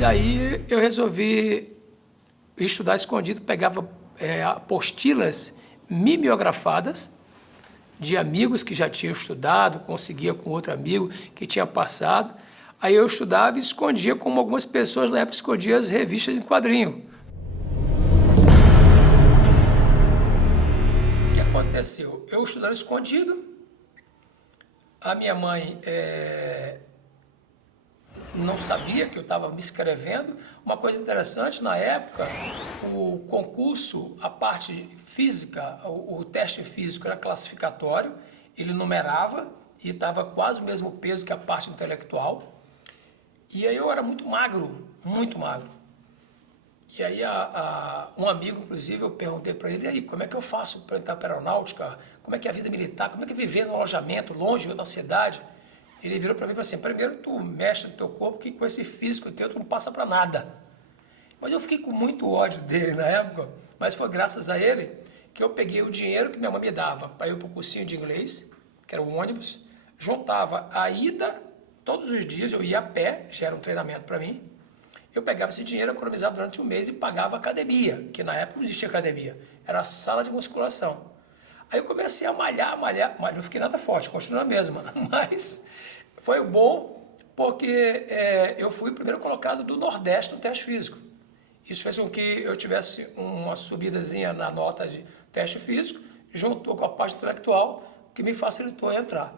daí eu resolvi estudar escondido, pegava apostilas mimeografadas de amigos que já tinham estudado, conseguia com outro amigo que tinha passado. Aí eu estudava e escondia, como algumas pessoas na época escondiam as revistas em quadrinho. O que aconteceu? Eu estudando escondido, a minha mãe não sabia que eu estava me inscrevendo. Uma coisa interessante, na época, o concurso, a parte física, o teste físico era classificatório, ele numerava e estava quase o mesmo peso que a parte intelectual. E aí eu era muito magro, muito magro. E aí um amigo, inclusive, eu perguntei para ele, e aí, como é que eu faço para entrar para a aeronáutica? Como é que é a vida militar? Como é que é viver no alojamento, longe de outra cidade? Ele virou para mim e falou assim, primeiro tu mexe no teu corpo, que com esse físico teu tu não passa para nada. Mas eu fiquei com muito ódio dele na época, mas foi graças a ele que eu peguei o dinheiro que minha mãe me dava para ir para o cursinho de inglês, que era o ônibus, juntava a ida, todos os dias eu ia a pé, já era um treinamento para mim, eu pegava esse dinheiro, economizava durante um mês e pagava academia, que na época não existia academia, era a sala de musculação. Aí eu comecei a malhar, mas não fiquei nada forte, continuo a mesma, mas foi bom porque eu fui o primeiro colocado do Nordeste no teste físico. Isso fez com que eu tivesse uma subidazinha na nota de teste físico, juntou com a parte intelectual, que me facilitou a entrar.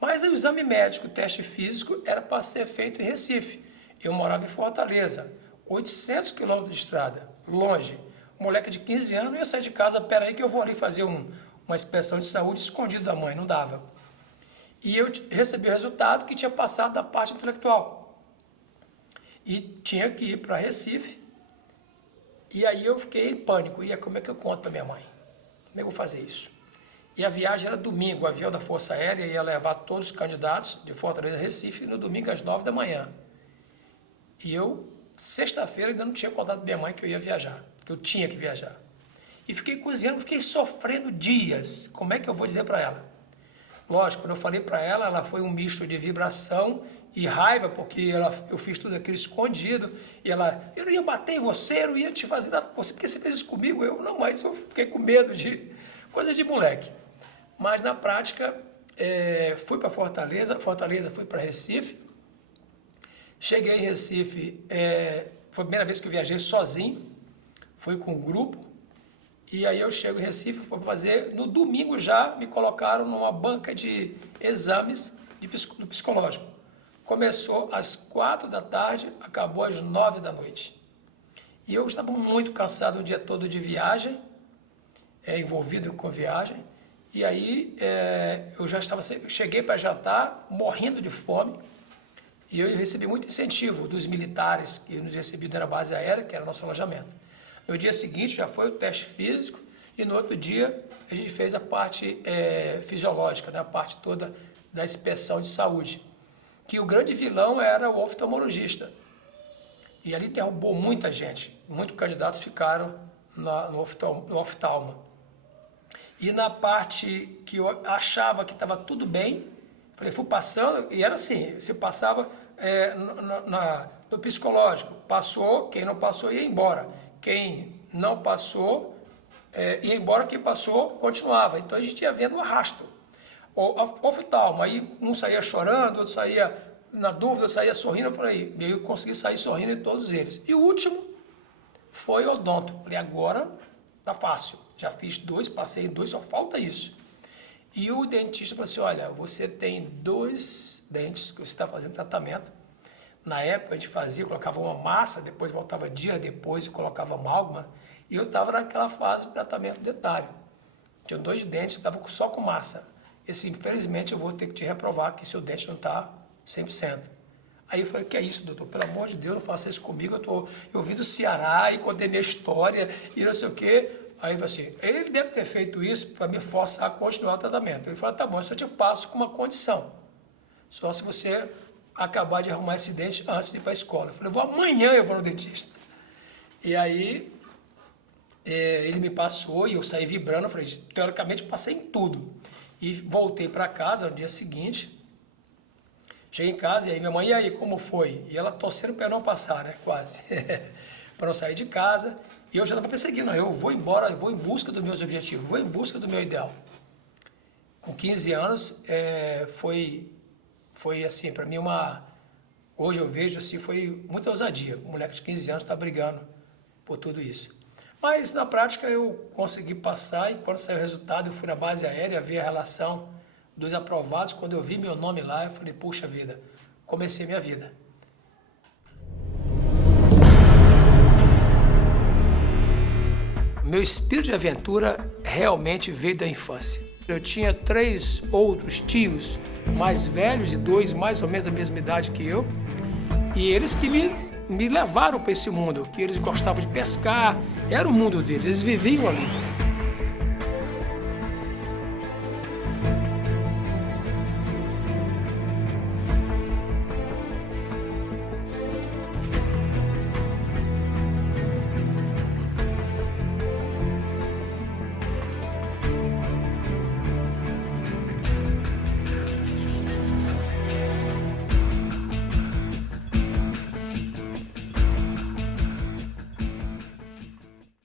Mas o exame médico, o teste físico, era para ser feito em Recife. Eu morava em Fortaleza, 800 quilômetros de estrada, longe. Um moleque de 15 anos ia sair de casa, peraí que eu vou ali fazer uma inspeção de saúde escondido da mãe, não dava. E eu recebi o resultado que tinha passado da parte intelectual. E tinha que ir para Recife. E aí eu fiquei em pânico. E como é que eu conto para minha mãe? Como é que eu vou fazer isso? E a viagem era domingo. O avião da Força Aérea ia levar todos os candidatos de Fortaleza a Recife no domingo às 9 da manhã. E eu, sexta-feira, ainda não tinha contado para minha mãe que eu ia viajar. Que eu tinha que viajar. E fiquei cozinhando, fiquei sofrendo dias. Como é que eu vou dizer para ela? Lógico, quando eu falei para ela, ela foi um misto de vibração e raiva, porque eu fiz tudo aquilo escondido, e eu não ia bater em você, eu não ia te fazer nada com você, porque você fez isso comigo, não, mas eu fiquei com medo coisa de moleque. Mas na prática, fui para Fortaleza, fui para Recife, cheguei em Recife, foi a primeira vez que eu viajei sozinho, fui com um grupo, e aí eu chego em Recife, fui fazer, no domingo já me colocaram numa banca de exames do psicológico. Começou às 4 da tarde, acabou às 9 da noite. E eu estava muito cansado o dia todo de viagem, envolvido com viagem, e aí eu já cheguei para jantar, morrendo de fome, e eu recebi muito incentivo dos militares que nos recebiam da base aérea, que era o nosso alojamento. No dia seguinte já foi o teste físico e no outro dia a gente fez a parte fisiológica, né? A parte toda da inspeção de saúde. Que o grande vilão era o oftalmologista. E ali derrubou muita gente. Muitos candidatos ficaram no oftalmo. E na parte que eu achava que estava tudo bem, fui passando, e era assim, se passava no psicológico, passou, quem não passou ia embora. Quem não passou, ia embora, quem passou, continuava. Então a gente ia vendo o arrasto. O oftalmo, aí um saía chorando, outro saía na dúvida, outro saía sorrindo. Eu falei, eu consegui sair sorrindo de todos eles. E o último foi o odonto. Falei, agora tá fácil. Já fiz 2, passei em 2, só falta isso. E o dentista falou assim, olha, você tem 2 dentes que você está fazendo tratamento. Na época a gente fazia, colocava uma massa, depois voltava dia depois e colocava amálgama. E eu estava naquela fase de tratamento dentário. Tinha 2 dentes, estava só com massa. Esse, infelizmente, eu vou ter que te reprovar que seu dente não está 100%. Aí eu falei, que é isso, doutor? Pelo amor de Deus, não faça isso comigo. Eu vim do Ceará e contei minha história e não sei o quê. Aí ele falou assim, ele deve ter feito isso para me forçar a continuar o tratamento. Ele falou, tá bom, eu só te passo com uma condição. Só se você acabar de arrumar esse dente antes de ir para a escola. Eu falei, amanhã eu vou no dentista. E aí ele me passou e eu saí vibrando. Eu falei, teoricamente passei em tudo. E voltei para casa no dia seguinte. Cheguei em casa e aí minha mãe, e aí, como foi? E ela torcendo para eu não passar, né? Quase. Para não sair de casa. E eu já estava perseguindo, eu vou embora, eu vou em busca dos meus objetivos, vou em busca do meu ideal. Com 15 anos, foi assim, para mim hoje eu vejo assim, foi muita ousadia. Um moleque de 15 anos está brigando por tudo isso. Mas na prática eu consegui passar e quando saiu o resultado, eu fui na base aérea, vi a relação dos aprovados. Quando eu vi meu nome lá, eu falei, puxa vida, comecei minha vida. Meu espírito de aventura realmente veio da infância. Eu tinha 3 outros tios mais velhos e 2 mais ou menos da mesma idade que eu. E eles que me levaram para esse mundo, que eles gostavam de pescar, era o mundo deles, eles viviam ali.